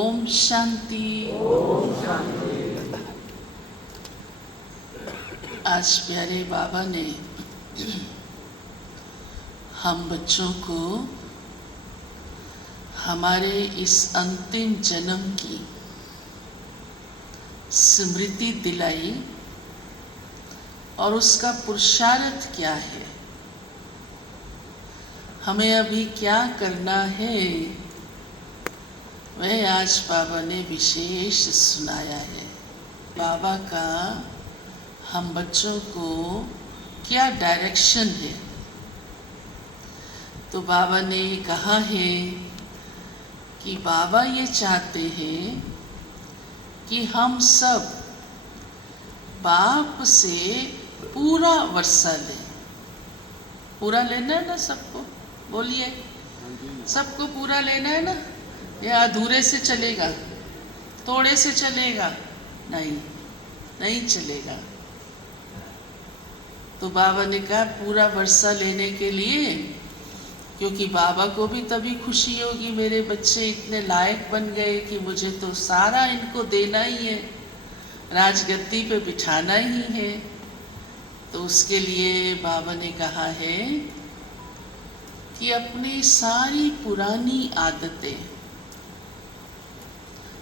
ओम शांति। आज प्यारे बाबा ने हम बच्चों को हमारे इस अंतिम जन्म की स्मृति दिलाई और उसका पुरुषार्थ क्या है, हमें अभी क्या करना है, वह आज बाबा ने विशेष सुनाया है। बाबा का हम बच्चों को क्या डायरेक्शन है। तो बाबा ने कहा है कि बाबा ये चाहते हैं कि हम सब बाप से पूरा वर्षा लें। पूरा लेना है ना सबको? बोलिए, सबको पूरा लेना है ना? या अधूरे से चलेगा, थोड़े से चलेगा? नहीं, नहीं चलेगा। तो बाबा ने कहा पूरा वर्षा लेने के लिए, क्योंकि बाबा को भी तभी खुशी होगी, मेरे बच्चे इतने लायक बन गए कि मुझे तो सारा इनको देना ही है, राजगद्दी पे बिठाना ही है। तो उसके लिए बाबा ने कहा है कि अपनी सारी पुरानी आदतें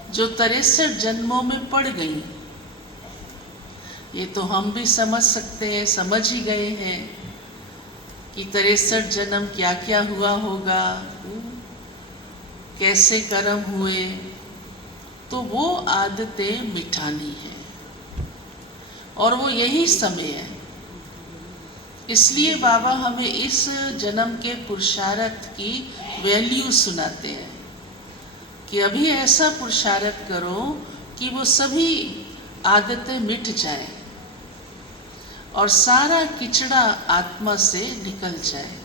जो 63 जन्मों में पड़ गई, ये तो हम भी समझ सकते हैं, समझ ही गए हैं कि 63 जन्म क्या क्या हुआ होगा, कैसे कर्म हुए। तो वो आदतें मिटानी है और वो यही समय है। इसलिए बाबा हमें इस जन्म के पुरुषार्थ की वैल्यू सुनाते हैं कि अभी ऐसा पुरुषार्थ करो कि वो सभी आदतें मिट जाए और सारा किचड़ा आत्मा से निकल जाए।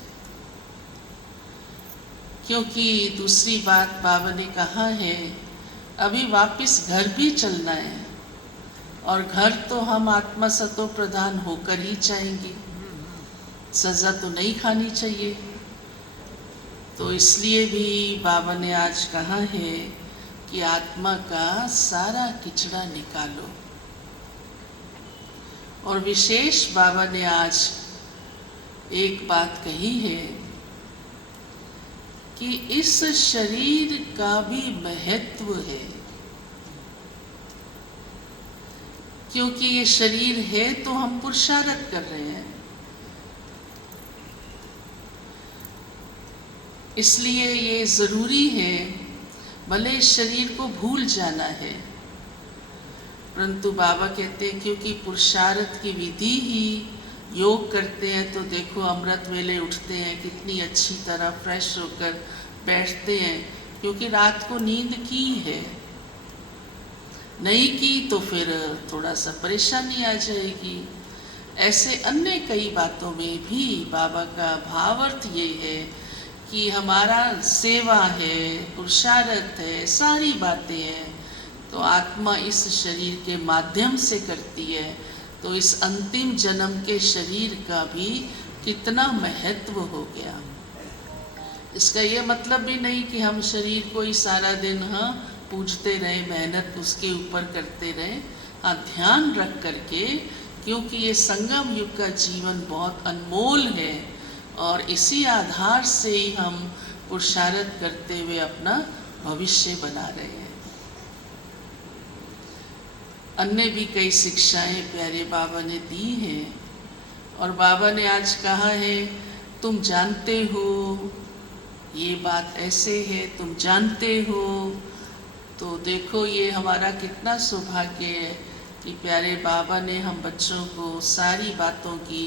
क्योंकि दूसरी बात बाबा ने कहा है, अभी वापस घर भी चलना है और घर तो हम आत्मा सतो प्रधान होकर ही जाएंगे, सजा तो नहीं खानी चाहिए। तो इसलिए भी बाबा ने आज कहा है कि आत्मा का सारा किचड़ा निकालो। और विशेष बाबा ने आज एक बात कही है कि इस शरीर का भी महत्व है, क्योंकि ये शरीर है तो हम पुरुषार्थ कर रहे हैं। इसलिए ये ज़रूरी है, भले इस शरीर को भूल जाना है, परंतु बाबा कहते हैं क्योंकि पुरुषार्थ की विधि ही योग करते हैं। तो देखो अमृत वेले उठते हैं, कितनी अच्छी तरह फ्रेश होकर बैठते हैं, क्योंकि रात को नींद की है। नहीं की तो फिर थोड़ा सा परेशानी आ जाएगी। ऐसे अन्य कई बातों में भी बाबा का भावार्थ ये है कि हमारा सेवा है, पुरुषार्थ है, सारी बातें हैं तो आत्मा इस शरीर के माध्यम से करती है। तो इस अंतिम जन्म के शरीर का भी कितना महत्व हो गया। इसका ये मतलब भी नहीं कि हम शरीर को ही सारा दिन पूजते रहे, मेहनत उसके ऊपर करते रहे। ध्यान रख करके, क्योंकि ये संगम युग का जीवन बहुत अनमोल है और इसी आधार से ही हम पुरुषार्थ करते हुए अपना भविष्य बना रहे हैं। अन्य भी कई शिक्षाएं प्यारे बाबा ने दी हैं और बाबा ने आज कहा है, तुम जानते हो ये बात ऐसे है, तुम जानते हो। तो देखो ये हमारा कितना सौभाग्य है कि प्यारे बाबा ने हम बच्चों को सारी बातों की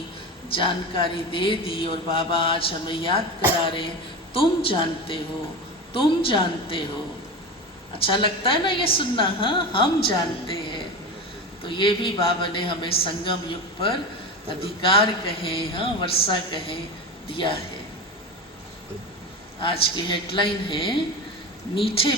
जानकारी दे दी और बाबा आज हमें याद करा रहे हैं, तुम जानते हो, तुम जानते हो। अच्छा लगता है ना ये सुनना? हम जानते हैं। तो ये भी बाबा ने हमें संगम युग पर अधिकार कहें, वर्षा कहें, दिया है। आज की हेडलाइन है, मीठे